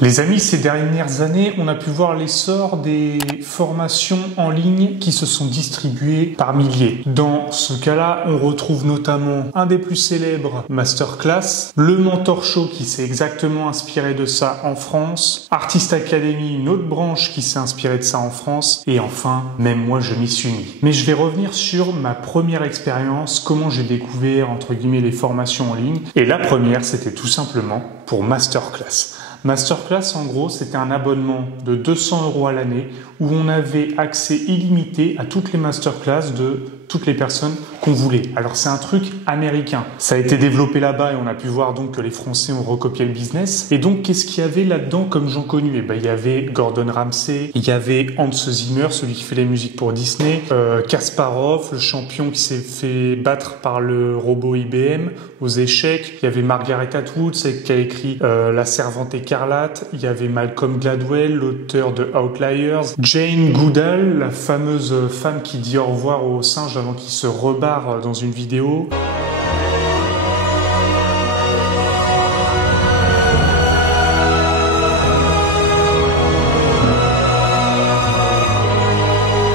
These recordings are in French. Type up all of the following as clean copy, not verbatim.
Les amis, ces dernières années, on a pu voir l'essor des formations en ligne qui se sont distribuées par milliers. Dans ce cas-là, on retrouve notamment un des plus célèbres, Masterclass, le Mentor Show qui s'est exactement inspiré de ça en France, Artist Academy, une autre branche qui s'est inspirée de ça en France, et enfin, même moi je m'y suis mis. Mais je vais revenir sur ma première expérience, comment j'ai découvert, entre guillemets, les formations en ligne. Et la première, c'était tout simplement pour Masterclass. Masterclass, en gros, c'était un abonnement de 200 € à l'année où on avait accès illimité à toutes les masterclass de toutes les personnes qu'on voulait. Alors, c'est un truc américain. Ça a été développé là-bas et on a pu voir donc que les Français ont recopié le business. Et donc, qu'est-ce qu'il y avait là-dedans comme gens connus? Eh ben, il y avait Gordon Ramsay, il y avait Hans Zimmer, celui qui fait les musiques pour Disney, Kasparov, le champion qui s'est fait battre par le robot IBM aux échecs. Il y avait Margaret Atwood, celle qui a écrit La Servante écarlate. Il y avait Malcolm Gladwell, l'auteur de Outliers. Jane Goodall, la fameuse femme qui dit au revoir aux singes avant qu'il se rebarre dans une vidéo.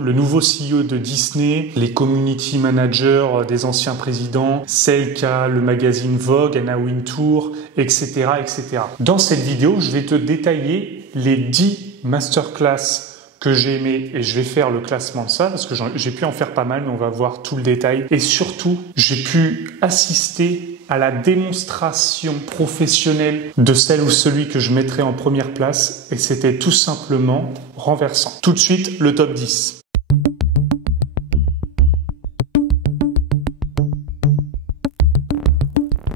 Le nouveau CEO de Disney, les community managers des anciens présidents, celle qui a le magazine Vogue, Anna Wintour, etc., etc. Dans cette vidéo, je vais te détailler les 10 masterclass que j'ai aimé et je vais faire le classement de ça parce que j'ai pu en faire pas mal, mais on va voir tout le détail. Et surtout, j'ai pu assister à la démonstration professionnelle de celle ou celui que je mettrais en première place et c'était tout simplement renversant. Tout de suite, le top 10.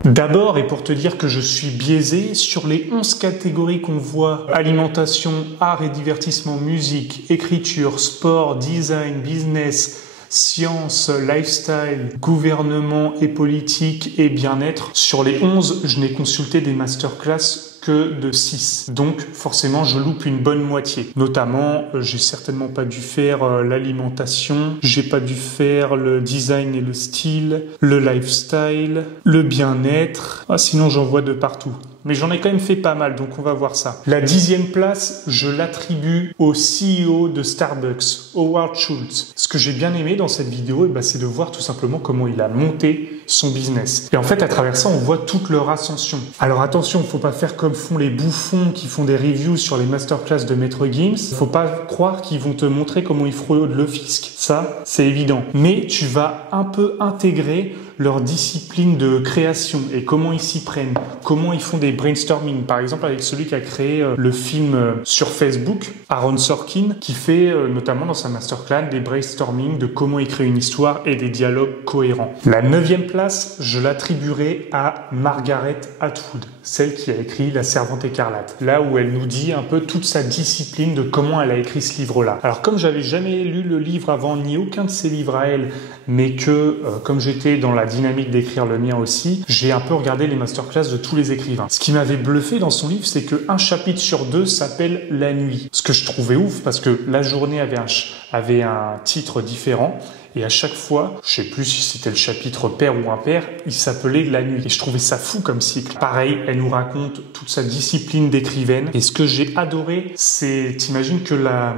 D'abord, et pour te dire que je suis biaisé, sur les 11 catégories qu'on voit, alimentation, art et divertissement, musique, écriture, sport, design, business, science, lifestyle, gouvernement et politique et bien-être, sur les 11, je n'ai consulté des masterclass que de 6. Donc, forcément, je loupe une bonne moitié. Notamment, j'ai certainement pas dû faire l'alimentation, j'ai pas dû faire le design et le style, le lifestyle, le bien-être. Sinon, j'en vois de partout. Mais j'en ai quand même fait pas mal, donc on va voir ça. La 10e place, je l'attribue au CEO de Starbucks, Howard Schultz. Ce que j'ai bien aimé dans cette vidéo, c'est de voir tout simplement comment il a monté son business. Et en fait, à travers ça, on voit toute leur ascension. Alors attention, faut pas faire comme font les bouffons qui font des reviews sur les masterclass de Maître Gims. Faut pas croire qu'ils vont te montrer comment ils fraudent le fisc. Ça, c'est évident. Mais tu vas un peu intégrer leur discipline de création et comment ils s'y prennent, comment ils font des brainstorming. Par exemple, avec celui qui a créé le film sur Facebook, Aaron Sorkin, qui fait notamment dans sa masterclass des brainstorming de comment il crée une histoire et des dialogues cohérents. La 9e place, je l'attribuerai à Margaret Atwood, celle qui a écrit La Servante écarlate, là où elle nous dit un peu toute sa discipline de comment elle a écrit ce livre-là. Alors comme j'avais jamais lu le livre avant, ni aucun de ses livres à elle, mais que comme j'étais dans la dynamique d'écrire le mien aussi, j'ai un peu regardé les masterclass de tous les écrivains. Ce qui m'avait bluffé dans son livre, c'est qu'un chapitre sur 2 s'appelle La nuit. Ce que je trouvais ouf, parce que la journée avait un titre différent, et à chaque fois, je sais plus si c'était le chapitre pair ou impair, il s'appelait La nuit. Et je trouvais ça fou comme cycle. Pareil, elle nous raconte toute sa discipline d'écrivaine. Et ce que j'ai adoré, c'est, t'imagines que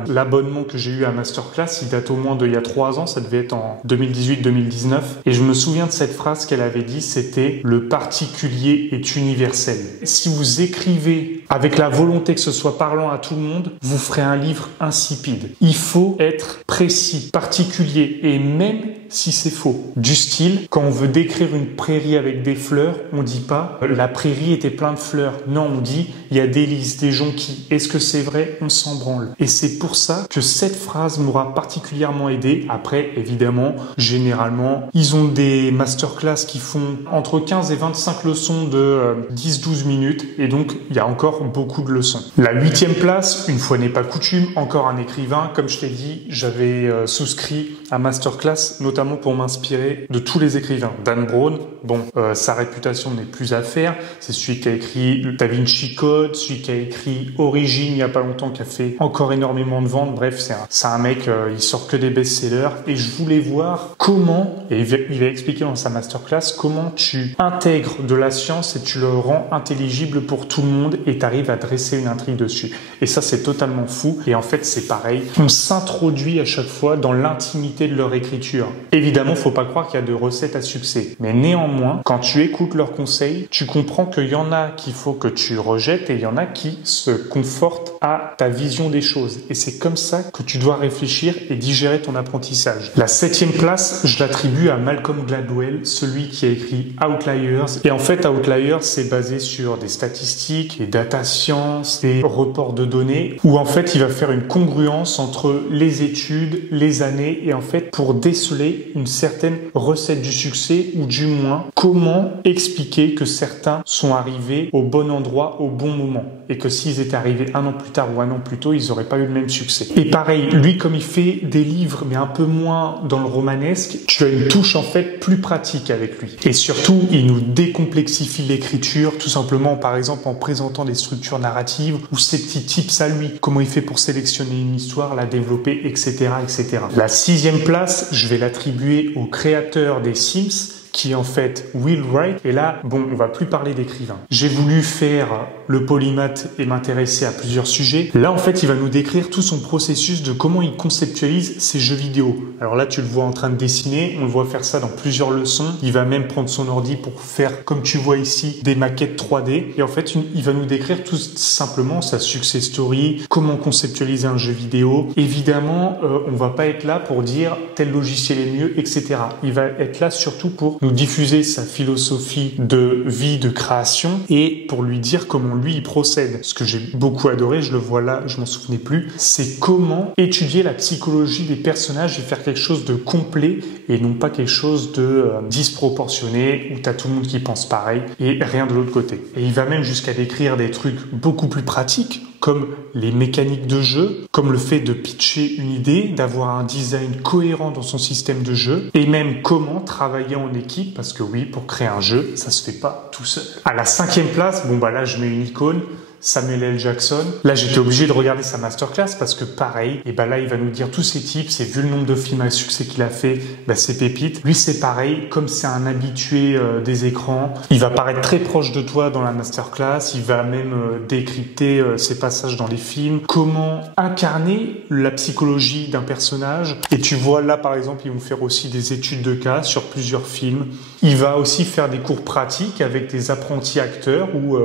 l'abonnement que j'ai eu à Masterclass, il date au moins d'il y a 3 ans, ça devait être en 2018-2019. Et je me souviens de cette phrase qu'elle avait dit, c'était « Le particulier est universel ». Si vous écrivez avec la volonté que ce soit parlant à tout le monde, vous ferez un livre insipide. Il faut être précis, particulier et même si c'est faux. Du style, quand on veut décrire une prairie avec des fleurs, on dit pas la prairie était pleine de fleurs. Non, on dit il y a des lys, des jonquilles. Est-ce que c'est vrai? On s'en branle. Et c'est pour ça que cette phrase m'aura particulièrement aidé. Après, évidemment, généralement, ils ont des masterclass qui font entre 15 et 25 leçons de 10-12 minutes. Et donc, il y a encore beaucoup de leçons. La 8e place, une fois n'est pas coutume, encore un écrivain. Comme je t'ai dit, j'avais souscrit à masterclass, notamment notamment pour m'inspirer de tous les écrivains. Dan Brown, bon, sa réputation n'est plus à faire. C'est celui qui a écrit Da Vinci Code, celui qui a écrit Origine il y a pas longtemps, qui a fait encore énormément de ventes. Bref, c'est un mec, il sort que des best-sellers. Et je voulais voir comment, et il va expliquer dans sa masterclass, comment tu intègres de la science et tu le rends intelligible pour tout le monde et tu arrives à dresser une intrigue dessus. Et ça, c'est totalement fou. Et en fait, c'est pareil. On s'introduit à chaque fois dans l'intimité de leur écriture. Évidemment, faut pas croire qu'il y a de recettes à succès. Mais néanmoins, quand tu écoutes leurs conseils, tu comprends qu'il y en a qu'il faut que tu rejettes et il y en a qui se confortent à ta vision des choses. Et c'est comme ça que tu dois réfléchir et digérer ton apprentissage. La 7e place, je l'attribue à Malcolm Gladwell, celui qui a écrit Outliers. Et en fait, Outliers, c'est basé sur des statistiques, des data science, des reports de données, où en fait, il va faire une congruence entre les études, les années, et en fait, pour déceler une certaine recette du succès, ou du moins, comment expliquer que certains sont arrivés au bon endroit, au bon moment, et que s'ils étaient arrivés un an plus tard ou un an plus tôt, ils n'auraient pas eu le même succès. Et pareil, lui, comme il fait des livres, mais un peu moins dans le romanesque, tu as une touche en fait plus pratique avec lui. Et surtout, il nous décomplexifie l'écriture, tout simplement, par exemple, en présentant des structures narratives ou ses petits tips à lui, comment il fait pour sélectionner une histoire, la développer, etc., etc. La 6e place, je vais l'attribuer au créateur des Sims, qui est en fait Will Wright. Et là, bon, on va plus parler d'écrivain. J'ai voulu faire le polymath et m'intéresser à plusieurs sujets. Là, en fait, il va nous décrire tout son processus de comment il conceptualise ses jeux vidéo. Alors là, tu le vois en train de dessiner. On le voit faire ça dans plusieurs leçons. Il va même prendre son ordi pour faire, comme tu vois ici, des maquettes 3D. Et en fait, il va nous décrire tout simplement sa success story, comment conceptualiser un jeu vidéo. Évidemment, on va pas être là pour dire tel logiciel est mieux, etc. Il va être là surtout pour nous diffuser sa philosophie de vie, de création, et pour lui dire comment lui il procède. Ce que j'ai beaucoup adoré, je le vois là, je m'en souvenais plus, c'est comment étudier la psychologie des personnages et faire quelque chose de complet et non pas quelque chose de disproportionné où t'as tout le monde qui pense pareil et rien de l'autre côté. Et il va même jusqu'à décrire des trucs beaucoup plus pratiques, comme les mécaniques de jeu, comme le fait de pitcher une idée, d'avoir un design cohérent dans son système de jeu, et même comment travailler en équipe, parce que oui, pour créer un jeu, ça se fait pas tout seul. À la 5e place, bon bah là je mets une icône, Samuel L. Jackson. Là, j'étais obligé de regarder sa masterclass parce que pareil, et ben là, il va nous dire tous ses tips et vu le nombre de films à succès qu'il a fait, ben c'est pépite. Lui, c'est pareil, comme c'est un habitué des écrans, il va paraître très proche de toi dans la masterclass, il va même décrypter ses passages dans les films, comment incarner la psychologie d'un personnage. Et tu vois là, par exemple, ils vont faire aussi des études de cas sur plusieurs films. Il va aussi faire des cours pratiques avec des apprentis acteurs où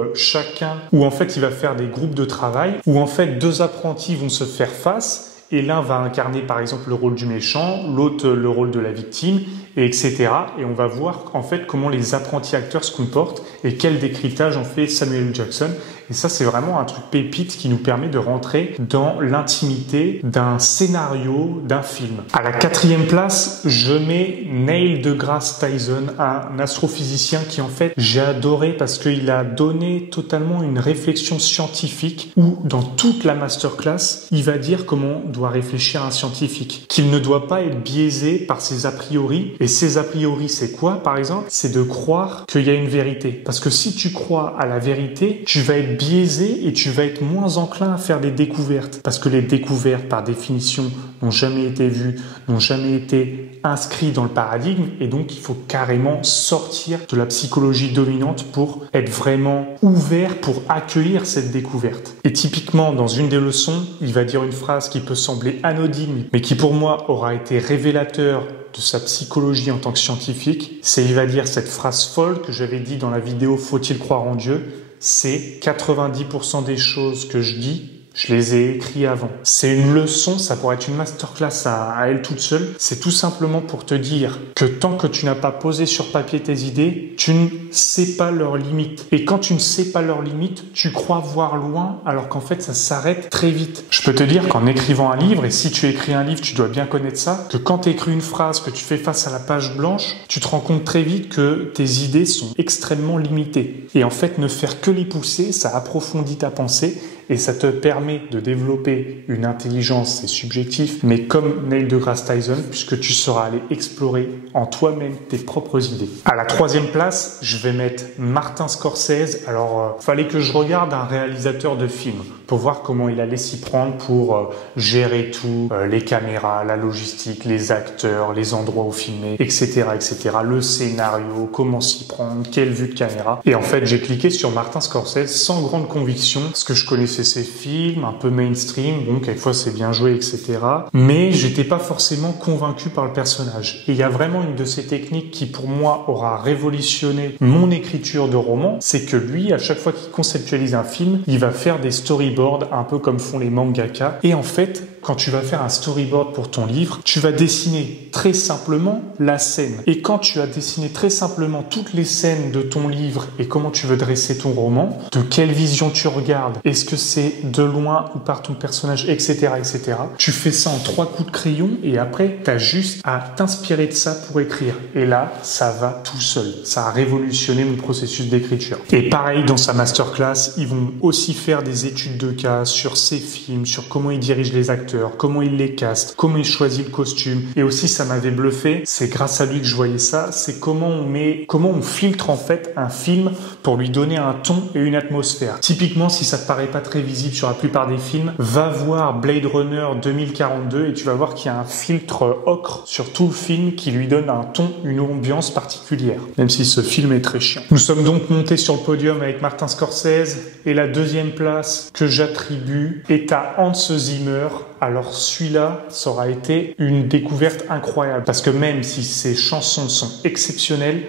en fait, il va faire des groupes de travail où en fait 2 apprentis vont se faire face et l'un va incarner par exemple le rôle du méchant, l'autre le rôle de la victime, et etc. Et on va voir en fait comment les apprentis acteurs se comportent et quel décryptage en fait Samuel L. Jackson. Et ça, c'est vraiment un truc pépite qui nous permet de rentrer dans l'intimité d'un scénario, d'un film. À la 4e place, je mets Neil deGrasse Tyson, un astrophysicien qui en fait j'ai adoré parce qu'il a donné totalement une réflexion scientifique où dans toute la masterclass, il va dire comment doit réfléchir un scientifique, qu'il ne doit pas être biaisé par ses a priori. Et ces a priori, c'est quoi par exemple? C'est de croire qu'il y a une vérité. Parce que si tu crois à la vérité, tu vas être biaisé et tu vas être moins enclin à faire des découvertes. Parce que les découvertes, par définition, n'ont jamais été vues, n'ont jamais été inscrites dans le paradigme. Et donc, il faut carrément sortir de la psychologie dominante pour être vraiment ouvert pour accueillir cette découverte. Et typiquement, dans une des leçons, il va dire une phrase qui peut sembler anodine, mais qui pour moi aura été révélateur de sa psychologie en tant que scientifique. Il va dire cette phrase folle que j'avais dit dans la vidéo « Faut-il croire en Dieu ?» C'est 90% des choses que je dis, je les ai écrites avant. C'est une leçon, ça pourrait être une masterclass à elle toute seule. C'est tout simplement pour te dire que tant que tu n'as pas posé sur papier tes idées, tu ne sais pas leurs limites. Et quand tu ne sais pas leurs limites, tu crois voir loin alors qu'en fait ça s'arrête très vite. Je peux te dire qu'en écrivant un livre, et si tu écris un livre, tu dois bien connaître ça, que quand tu écris une phrase, que tu fais face à la page blanche, tu te rends compte très vite que tes idées sont extrêmement limitées. Et en fait, ne faire que les pousser, ça approfondit ta pensée et ça te permet de développer une intelligence, c'est subjectif, mais comme Neil deGrasse Tyson, puisque tu seras allé explorer en toi-même tes propres idées. À la troisième place, je vais mettre Martin Scorsese. Alors, fallait que je regarde un réalisateur de films pour voir comment il allait s'y prendre pour gérer tout, les caméras, la logistique, les acteurs, les endroits où filmer, etc., etc., le scénario, comment s'y prendre, quelle vue de caméra. Et en fait, j'ai cliqué sur Martin Scorsese sans grande conviction, parce que je connaissais ses films, un peu mainstream, bon, quelquefois c'est bien joué, etc. Mais j'étais pas forcément convaincu par le personnage. Et il y a vraiment une de ces techniques qui, pour moi, aura révolutionné mon écriture de roman, c'est que lui, à chaque fois qu'il conceptualise un film, il va faire des storyboards, un peu comme font les mangaka. Et en fait, quand tu vas faire un storyboard pour ton livre, tu vas dessiner très simplement la scène. Et quand tu as dessiné très simplement toutes les scènes de ton livre et comment tu veux dresser ton roman, de quelle vision tu regardes, est-ce que c'est de loin ou par ton personnage, etc., etc., tu fais ça en 3 coups de crayon et après, tu as juste à t'inspirer de ça pour écrire. Et là, ça va tout seul. Ça a révolutionné mon processus d'écriture. Et pareil, dans sa masterclass, ils vont aussi faire des études de cas sur ses films, sur comment il dirige les acteurs, comment il les caste, comment il choisit le costume. Et aussi, ça m'avait bluffé, c'est grâce à lui que je voyais ça, c'est comment on filtre en fait un film pour lui donner un ton et une atmosphère. Typiquement, si ça te paraît pas très visible sur la plupart des films, va voir Blade Runner 2042 et tu vas voir qu'il y a un filtre ocre sur tout le film qui lui donne un ton, une ambiance particulière. Même si ce film est très chiant. Nous sommes donc montés sur le podium avec Martin Scorsese et la deuxième place que j'attribue est à Hans Zimmer. Alors celui-là, ça aura été une découverte incroyable parce que même si ses chansons sont exceptionnelles,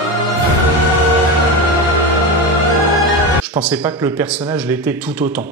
je pensais pas que le personnage l'était tout autant.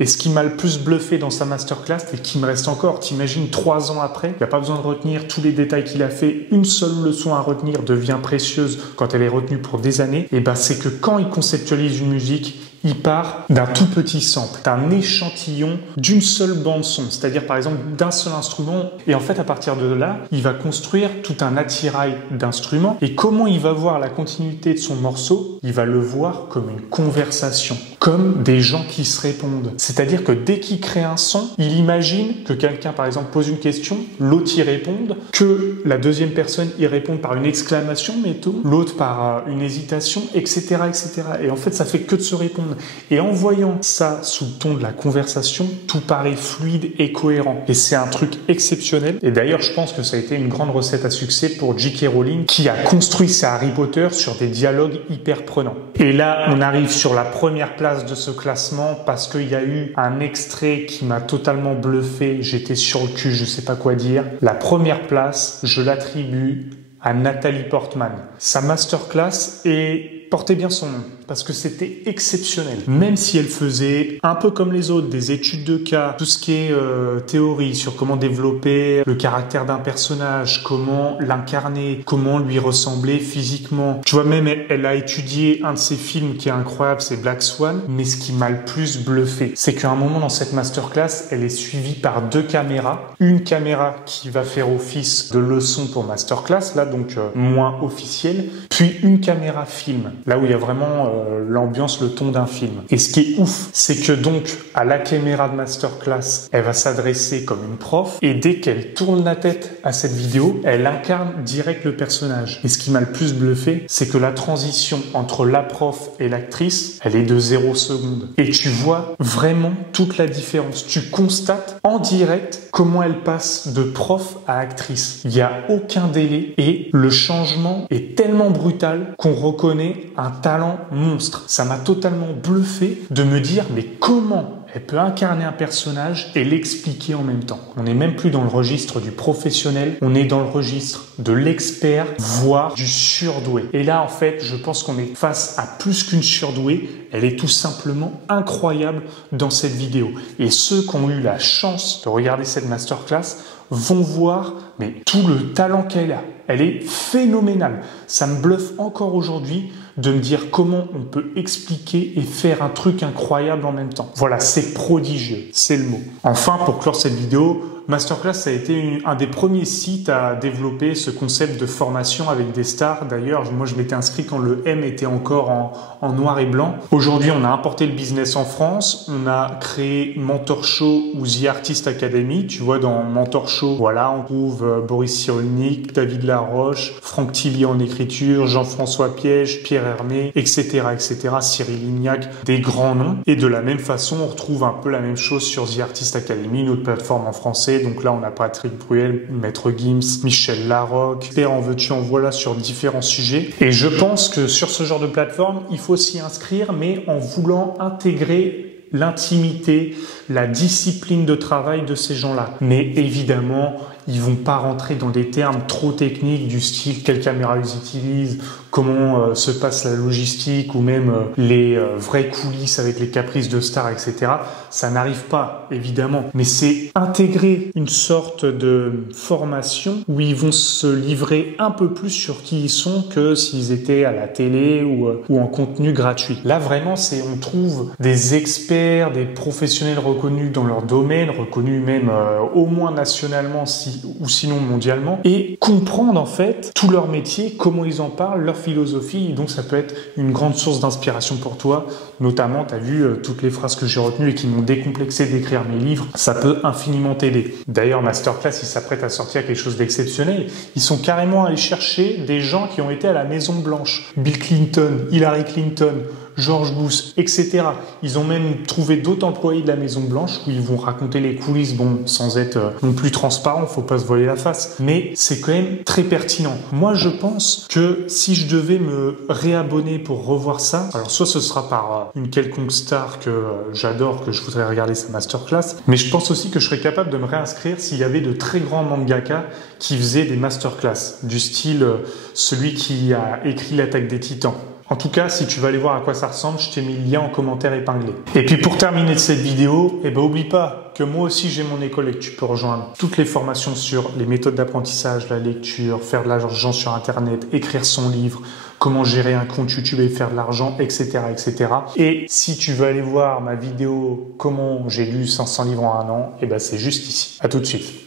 Et ce qui m'a le plus bluffé dans sa masterclass, et qui me reste encore, t'imagines 3 ans après, il n'y a pas besoin de retenir tous les détails qu'il a fait, une seule leçon à retenir devient précieuse quand elle est retenue pour des années, et ben c'est que quand il conceptualise une musique, il part d'un tout petit sample, d'un échantillon d'une seule bande son, c'est-à-dire par exemple d'un seul instrument. Et en fait, à partir de là, il va construire tout un attirail d'instruments. Et comment il va voir la continuité de son morceau? Il va le voir comme une conversation, comme des gens qui se répondent. C'est-à-dire que dès qu'il crée un son, il imagine que quelqu'un, par exemple, pose une question, l'autre y réponde, que la deuxième personne y réponde par une exclamation, mettons, l'autre par une hésitation, etc., etc. Et en fait, ça fait que de se répondre. Et en voyant ça sous le ton de la conversation, tout paraît fluide et cohérent. Et c'est un truc exceptionnel. Et d'ailleurs, je pense que ça a été une grande recette à succès pour J.K. Rowling, qui a construit sa Harry Potter sur des dialogues hyper prenants. Et là, on arrive sur la première place de ce classement parce qu'il y a eu un extrait qui m'a totalement bluffé. J'étais sur le cul, je sais pas quoi dire. La première place, je l'attribue à Nathalie Portman. Sa masterclass portait bien son nom, parce que c'était exceptionnel. Même si elle faisait, un peu comme les autres, des études de cas, tout ce qui est théorie sur comment développer le caractère d'un personnage, comment l'incarner, comment lui ressembler physiquement. Tu vois, même elle a étudié un de ses films qui est incroyable, c'est Black Swan, mais ce qui m'a le plus bluffé, c'est qu'à un moment dans cette masterclass, elle est suivie par 2 caméras. Une caméra qui va faire office de leçon pour masterclass, là donc moins officielle, puis une caméra film. Là où il y a vraiment l'ambiance, le ton d'un film. Et ce qui est ouf, c'est que donc, à la caméra de masterclass, elle va s'adresser comme une prof, et dès qu'elle tourne la tête à cette vidéo, elle incarne direct le personnage. Et ce qui m'a le plus bluffé, c'est que la transition entre la prof et l'actrice, elle est de 0 secondes. Et tu vois vraiment toute la différence. Tu constates en direct comment elle passe de prof à actrice. Il n'y a aucun délai, et le changement est tellement brutal qu'on reconnaît un talent monstre. Ça m'a totalement bluffé de me dire, mais comment elle peut incarner un personnage et l'expliquer en même temps. On n'est même plus dans le registre du professionnel, on est dans le registre de l'expert, voire du surdoué. Et là, en fait, je pense qu'on est face à plus qu'une surdouée, elle est tout simplement incroyable dans cette vidéo. Et ceux qui ont eu la chance de regarder cette masterclass vont voir mais tout le talent qu'elle a. Elle est phénoménale. Ça me bluffe encore aujourd'hui de me dire comment on peut expliquer et faire un truc incroyable en même temps. Voilà, c'est prodigieux, c'est le mot. Enfin, pour clore cette vidéo, Masterclass, ça a été un des premiers sites à développer ce concept de formation avec des stars. D'ailleurs, moi, je m'étais inscrit quand le M était encore en noir et blanc. Aujourd'hui, on a importé le business en France. On a créé Mentor Show ou The Artist Academy. Tu vois, dans Mentor Show, voilà, on trouve Boris Cyrulnik, David Laroche, Franck Tilly en écriture, Jean-François Piège, Pierre Hermé, etc., etc., Cyril Lignac, des grands noms. Et de la même façon, on retrouve un peu la même chose sur The Artist Academy, une autre plateforme en français. Donc là, on a Patrick Bruel, Maître Gims, Michel Larocque, en veux-tu, en voilà sur différents sujets. Et je pense que sur ce genre de plateforme, il faut s'y inscrire, mais en voulant intégrer l'intimité, la discipline de travail de ces gens-là. Mais évidemment, ils vont pas rentrer dans des termes trop techniques du style quelle caméra ils utilisent, comment se passe la logistique ou même les vraies coulisses avec les caprices de stars, etc. Ça n'arrive pas, évidemment. Mais c'est intégrer une sorte de formation où ils vont se livrer un peu plus sur qui ils sont que s'ils étaient à la télé ou en contenu gratuit. Là, vraiment, on trouve des experts, des professionnels reconnus dans leur domaine, reconnus même au moins nationalement ou sinon mondialement, et comprendre en fait tout leur métier, comment ils en parlent, leur philosophie. Et donc ça peut être une grande source d'inspiration pour toi. Notamment, tu as vu toutes les phrases que j'ai retenues et qui m'ont décomplexé d'écrire mes livres. Ça peut infiniment t'aider. D'ailleurs, Masterclass, ils s'apprêtent à sortir quelque chose d'exceptionnel. Ils sont carrément allés chercher des gens qui ont été à la Maison Blanche. Bill Clinton, Hillary Clinton, George Bush, etc. Ils ont même trouvé d'autres employés de la Maison Blanche où ils vont raconter les coulisses, bon, sans être non plus transparent, faut pas se voiler la face. Mais c'est quand même très pertinent. Moi, je pense que si je devais me réabonner pour revoir ça, alors soit ce sera par une quelconque star que j'adore, que je voudrais regarder sa masterclass, mais je pense aussi que je serais capable de me réinscrire s'il y avait de très grands mangaka qui faisaient des masterclass, du style celui qui a écrit l'Attaque des Titans. En tout cas, si tu veux aller voir à quoi ça ressemble, je t'ai mis le lien en commentaire épinglé. Et puis pour terminer cette vidéo, oublie pas que moi aussi j'ai mon école et que tu peux rejoindre toutes les formations sur les méthodes d'apprentissage, la lecture, faire de l'argent sur Internet, écrire son livre, comment gérer un compte YouTube et faire de l'argent, etc., etc. Et si tu veux aller voir ma vidéo comment j'ai lu 500 livres en un an, c'est juste ici. À tout de suite.